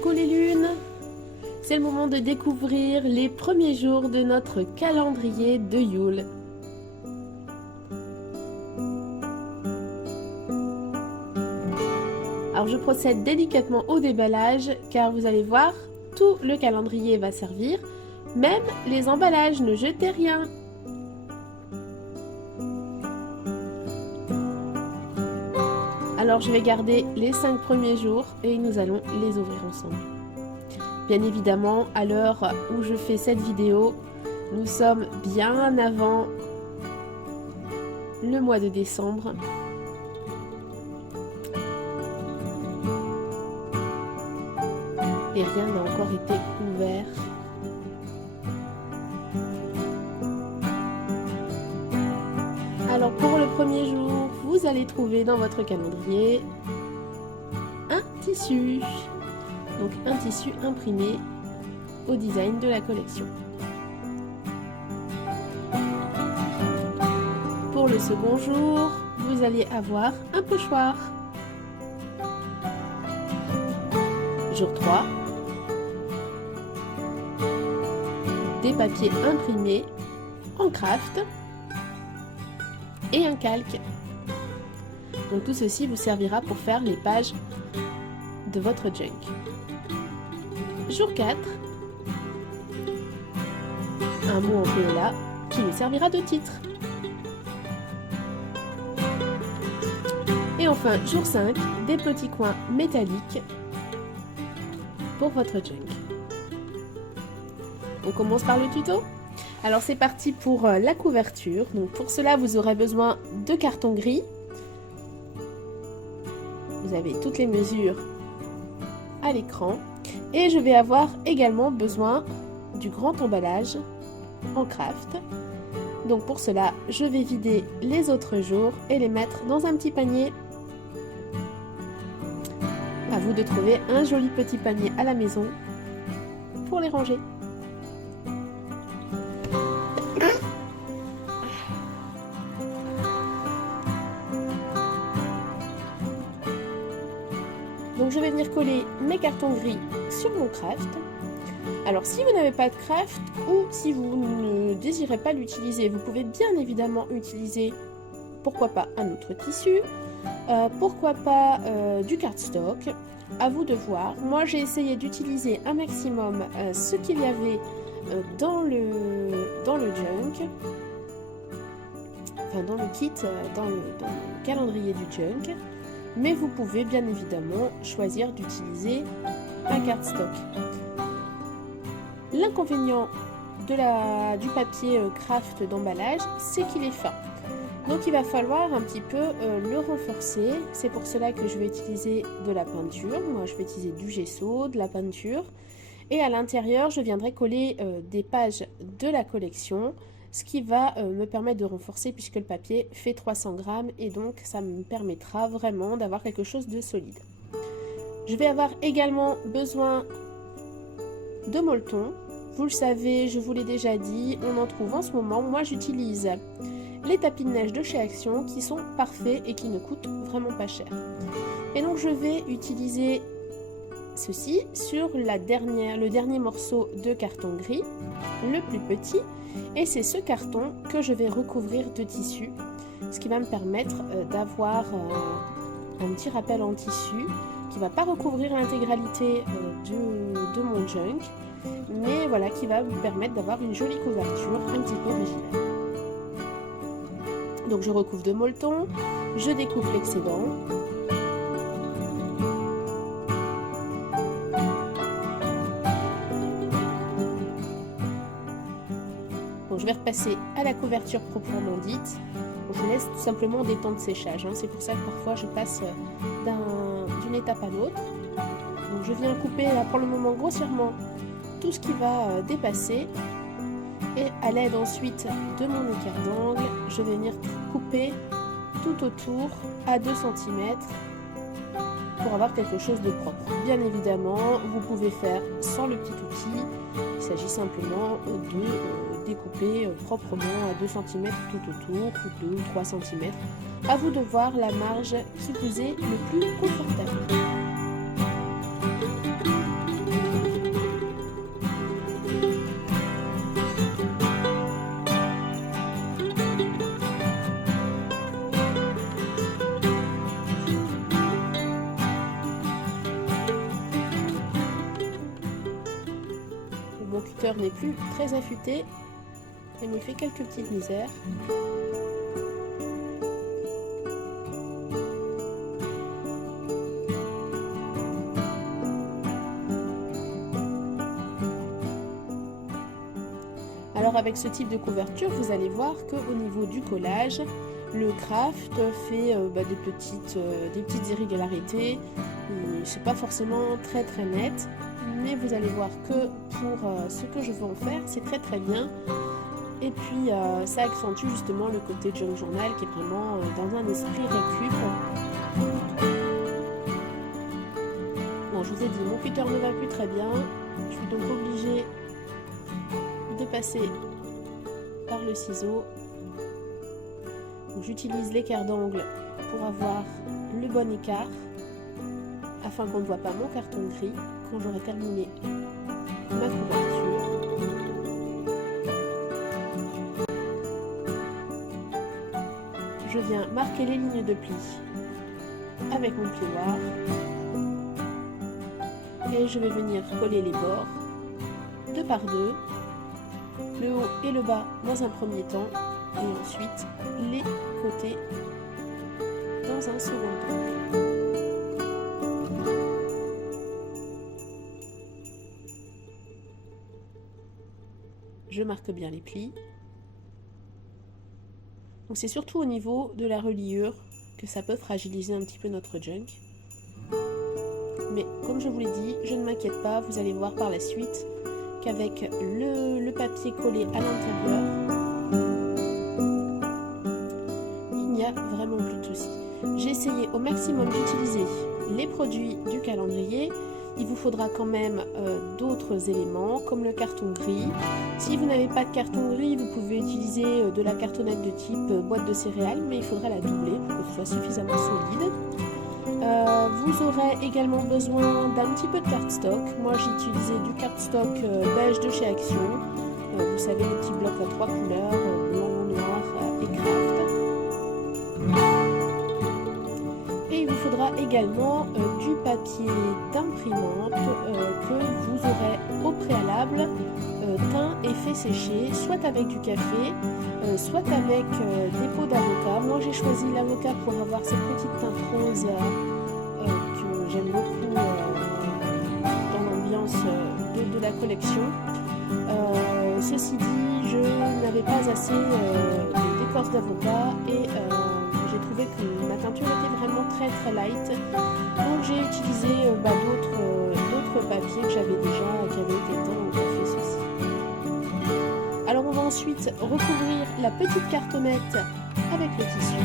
Coucou les lunes! C'est le moment de découvrir les premiers jours de notre calendrier de Yule. Alors je procède délicatement au déballage car vous allez voir, tout le calendrier va servir, même les emballages, ne jetez rien! Alors je vais garder les 5 premiers jours et nous allons les ouvrir ensemble. Bien évidemment, à l'heure où je fais cette vidéo, nous sommes bien avant le mois de décembre. Et rien n'a encore été ouvert. Alors pour le premier jour, vous allez trouver dans votre calendrier un tissu. Donc un tissu imprimé au design de la collection. Pour le second jour, vous allez avoir un pochoir. Jour 3, des papiers imprimés en craft et un calque. Donc tout ceci vous servira pour faire les pages de votre junk. Jour 4, un mot en PLA qui nous servira de titre. Et enfin, jour 5, des petits coins métalliques pour votre junk. On commence par le tuto. Alors c'est parti pour la couverture. Donc pour cela, vous aurez besoin de carton gris. Vous avez toutes les mesures à l'écran. Et je vais avoir également besoin du grand emballage en craft. Donc pour cela, je vais vider les autres jours et les mettre dans un petit panier. À vous de trouver un joli petit panier à la maison pour les ranger. Donc je vais venir coller mes cartons gris sur mon craft. Alors si vous n'avez pas de craft ou si vous ne désirez pas l'utiliser, vous pouvez bien évidemment utiliser, pourquoi pas, un autre tissu, pourquoi pas du cardstock, à vous de voir. Moi j'ai essayé d'utiliser un maximum ce qu'il y avait dans le junk, enfin dans le kit, dans le calendrier du junk. Mais vous pouvez bien évidemment choisir d'utiliser un cardstock. L'inconvénient du papier craft d'emballage, c'est qu'il est fin. Donc il va falloir un petit peu le renforcer. C'est pour cela que je vais utiliser de la peinture. Moi je vais utiliser du gesso, de la peinture. Et à l'intérieur, je viendrai coller des pages de la collection. Ce qui va me permettre de renforcer puisque le papier fait 300 grammes et donc ça me permettra vraiment d'avoir quelque chose de solide. Je vais avoir également besoin de molletons. Vous le savez, je vous l'ai déjà dit, on en trouve en ce moment. Moi j'utilise les tapis de neige de chez Action qui sont parfaits et qui ne coûtent vraiment pas cher. Et donc je vais utiliser ceci sur le dernier morceau de carton gris, le plus petit. Et c'est ce carton que je vais recouvrir de tissu, ce qui va me permettre d'avoir un petit rappel en tissu qui ne va pas recouvrir l'intégralité de mon junk, mais voilà, qui va me permettre d'avoir une jolie couverture un petit peu originale. Donc je recouvre de molleton, je découpe l'excédent. Je vais repasser à la couverture proprement dite. Je laisse tout simplement des temps de séchage. C'est pour ça que parfois je passe d'une étape à l'autre. Donc je viens couper là pour le moment grossièrement tout ce qui va dépasser. Et à l'aide ensuite de mon équerre d'angle, je vais venir couper tout autour à 2 cm pour avoir quelque chose de propre. Bien évidemment, vous pouvez faire sans le petit outil. Il s'agit simplement de découper proprement à 2 cm tout autour, ou 2 ou 3 cm. À vous de voir la marge qui vous est le plus confortable. cutter n'est plus très affûté et me fait quelques petites misères. Alors avec ce type de couverture, vous allez voir qu'au niveau du collage, le craft fait des petites irrégularités. C'est pas forcément très net, mais vous allez voir que pour ce que je veux en faire, c'est très bien. Et puis ça accentue justement le côté junk journal qui est vraiment dans un esprit récup. Bon, je vous ai dit, mon cutter ne va plus très bien. Je suis donc obligée de passer par le ciseau. J'utilise l'écart d'angle pour avoir le bon écart afin qu'on ne voit pas mon carton gris quand j'aurai terminé ma couverture. Je viens marquer les lignes de pli avec mon plioir et je vais venir coller les bords deux par deux, le haut et le bas dans un premier temps et ensuite les côtés dans un second temps. Je marque bien les plis. Donc c'est surtout au niveau de la reliure que ça peut fragiliser un petit peu notre junk. Mais comme je vous l'ai dit, je ne m'inquiète pas, vous allez voir par la suite qu'avec le papier collé à l'intérieur, il n'y a vraiment plus de soucis. J'ai essayé au maximum d'utiliser les produits du calendrier. Il vous faudra quand même d'autres éléments comme le carton gris. Si vous n'avez pas de carton gris, vous pouvez utiliser de la cartonnette de type boîte de céréales, mais il faudra la doubler pour que ce soit suffisamment solide. Vous aurez également besoin d'un petit peu de cardstock. Moi j'ai utilisé du cardstock beige de chez Action. Vous savez, le petit bloc à 3 couleurs, blanc, noir et craft. Et il vous faudra également du papier d'imprimante que vous aurez au préalable teint et fait sécher, soit avec du café, soit avec des peaux d'avocat. Moi j'ai choisi l'avocat pour avoir cette petite teinte rose que j'aime beaucoup dans l'ambiance de la collection. Ceci dit, je n'avais pas assez d'écorce d'avocat et j'ai trouvé que ma teinture était vraiment très light. Donc j'ai utilisé d'autres papiers que j'avais déjà, qui avaient été teints au café ceci. Alors on va ensuite recouvrir la petite cartonnette avec le tissu.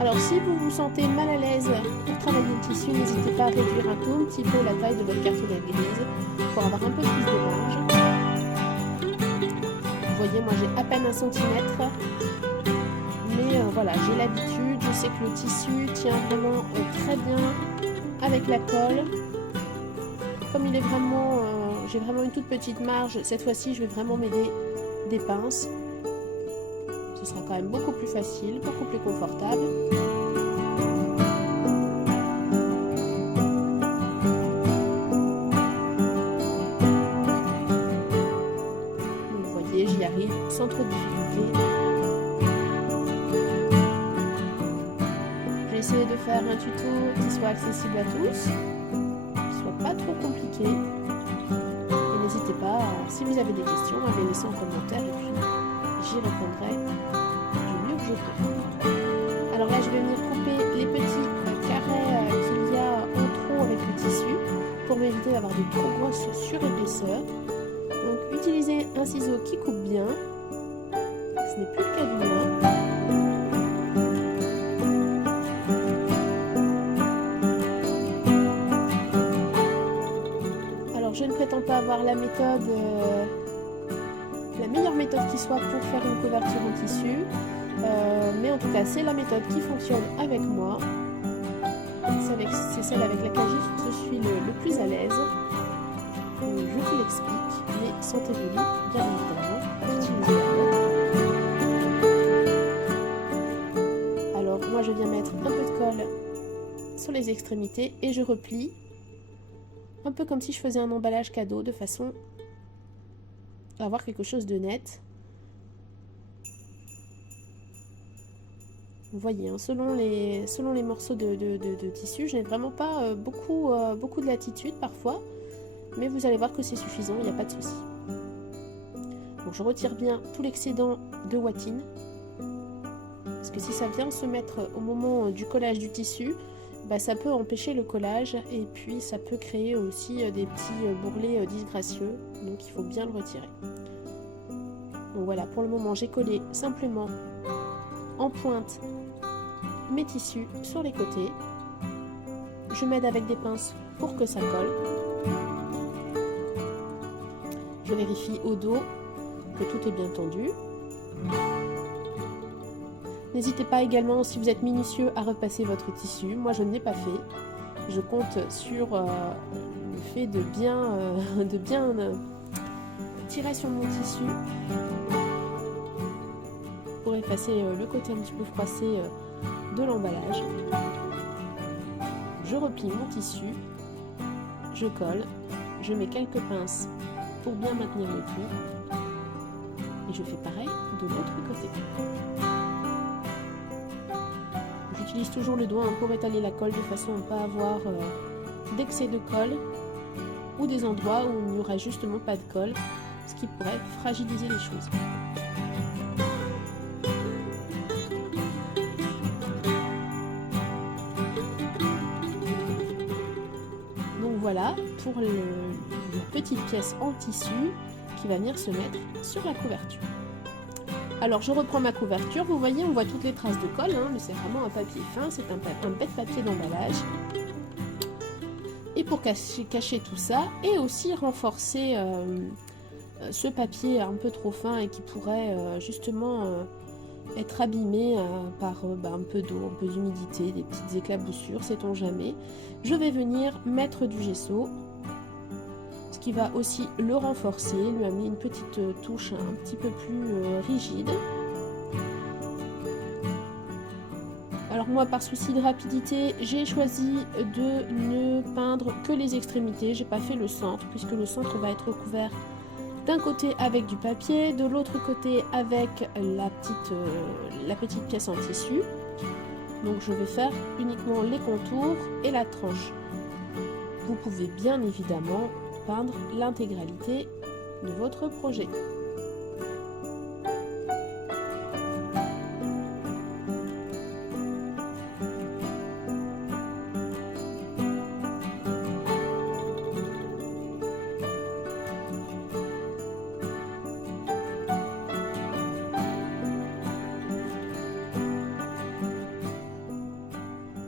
Alors si vous vous sentez mal à l'aise pour travailler le tissu, n'hésitez pas à réduire un tout petit peu la taille de votre cartonnette grise pour avoir un peu plus de marge. Vous voyez, moi j'ai à peine 1 centimètre, mais voilà, j'ai l'habitude, je sais que le tissu tient vraiment très bien avec la colle. Comme il est vraiment, j'ai vraiment une toute petite marge, cette fois-ci je vais vraiment m'aider des pinces. Ce sera quand même beaucoup plus facile, beaucoup plus confortable. Vous voyez, j'y arrive sans trop de difficulté. J'ai essayé de faire un tuto qui soit accessible à tous, qui soit pas trop compliqué. Et n'hésitez pas, si vous avez des questions, à les laisser en commentaire et puis j'y répondrai du mieux que je peux. Alors là, je vais venir couper les petits carrés qu'il y a en trop avec le tissu pour m'éviter d'avoir de trop grosses surépaisseurs. Donc, utilisez un ciseau qui coupe bien. Ce n'est plus le cas du mien. Alors, je ne prétends pas avoir la méthode... la meilleure méthode qui soit pour faire une couverture en tissu, mais en tout cas c'est la méthode qui fonctionne avec moi, c'est celle avec laquelle je suis le plus à l'aise. Je vous l'explique, mais sentez-vous libre bien évidemment d'utiliser la vôtre. Alors moi je viens mettre un peu de colle sur les extrémités et je replie un peu comme si je faisais un emballage cadeau, de façon à avoir quelque chose de net. Vous voyez, hein, selon les morceaux de tissu, je n'ai vraiment pas beaucoup de latitude parfois, mais vous allez voir que c'est suffisant, il n'y a pas de souci. Donc je retire bien tout l'excédent de ouatine, parce que si ça vient se mettre au moment du collage du tissu, bah, ça peut empêcher le collage et puis ça peut créer aussi des petits bourrelets disgracieux, donc il faut bien le retirer. Donc voilà, pour le moment j'ai collé simplement en pointe mes tissus sur les côtés. Je m'aide avec des pinces pour que ça colle. Je vérifie au dos que tout est bien tendu. N'hésitez pas également, si vous êtes minutieux, à repasser votre tissu. Moi, je ne l'ai pas fait. Je compte sur le fait de bien tirer sur mon tissu pour effacer le côté un petit peu froissé de l'emballage. Je replie mon tissu, je colle, je mets quelques pinces pour bien maintenir le tout et je fais pareil de l'autre côté. J'utilise toujours le doigt pour étaler la colle de façon à ne pas avoir d'excès de colle ou des endroits où il n'y aurait justement pas de colle, ce qui pourrait fragiliser les choses. Donc voilà pour la petite pièce en tissu qui va venir se mettre sur la couverture. Alors je reprends ma couverture, vous voyez, on voit toutes les traces de colle, hein, mais c'est vraiment un papier fin, c'est un bête papier d'emballage. Et pour cacher tout ça, et aussi renforcer ce papier un peu trop fin et qui pourrait justement être abîmé par un peu d'eau, un peu d'humidité, des petites éclaboussures, sait-on jamais, je vais venir mettre du gesso, ce qui va aussi le renforcer, lui amener une petite touche un petit peu plus rigide. Alors moi, par souci de rapidité, j'ai choisi de ne peindre que les extrémités, j'ai pas fait le centre, puisque le centre va être recouvert d'un côté avec du papier, de l'autre côté avec la petite pièce en tissu. Donc je vais faire uniquement les contours et la tranche. Vous pouvez bien évidemment peindre l'intégralité de votre projet.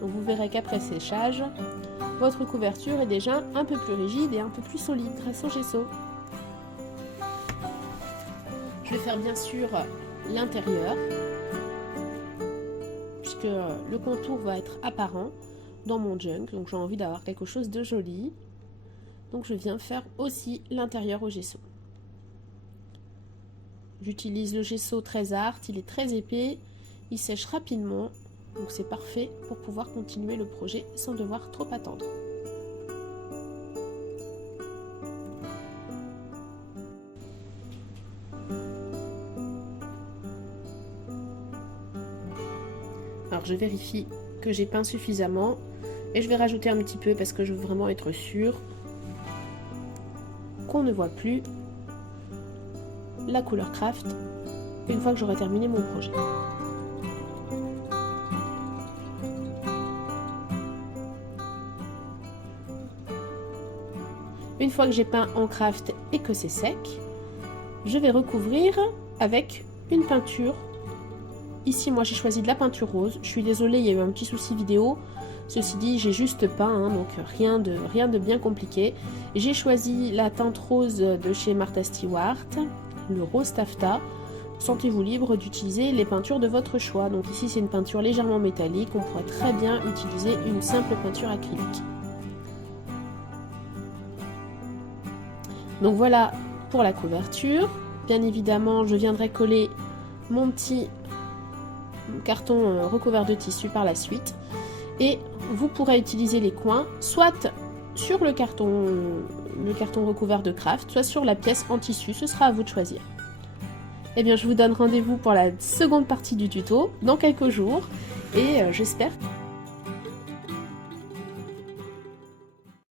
Donc vous verrez qu'après séchage, votre couverture est déjà un peu plus rigide et un peu plus solide grâce au gesso. Je vais faire bien sûr l'intérieur, puisque le contour va être apparent dans mon junk, donc j'ai envie d'avoir quelque chose de joli. Donc je viens faire aussi l'intérieur au gesso. J'utilise le gesso très art, il est très épais, il sèche rapidement. Donc c'est parfait pour pouvoir continuer le projet sans devoir trop attendre. Alors je vérifie que j'ai peint suffisamment et je vais rajouter un petit peu parce que je veux vraiment être sûre qu'on ne voit plus la couleur craft une fois que j'aurai terminé mon projet. Une fois que j'ai peint en craft et que c'est sec, je vais recouvrir avec une peinture. Ici, moi, j'ai choisi de la peinture rose. Je suis désolée, il y a eu un petit souci vidéo. Ceci dit, j'ai juste peint, hein, donc rien de bien compliqué. J'ai choisi la teinte rose de chez Martha Stewart, le rose taffetas. Sentez-vous libre d'utiliser les peintures de votre choix. Donc ici, c'est une peinture légèrement métallique. On pourrait très bien utiliser une simple peinture acrylique. Donc voilà pour la couverture. Bien évidemment, je viendrai coller mon petit carton recouvert de tissu par la suite. Et vous pourrez utiliser les coins, soit sur le carton recouvert de craft, soit sur la pièce en tissu, ce sera à vous de choisir. Eh bien, je vous donne rendez-vous pour la seconde partie du tuto dans quelques jours et j'espère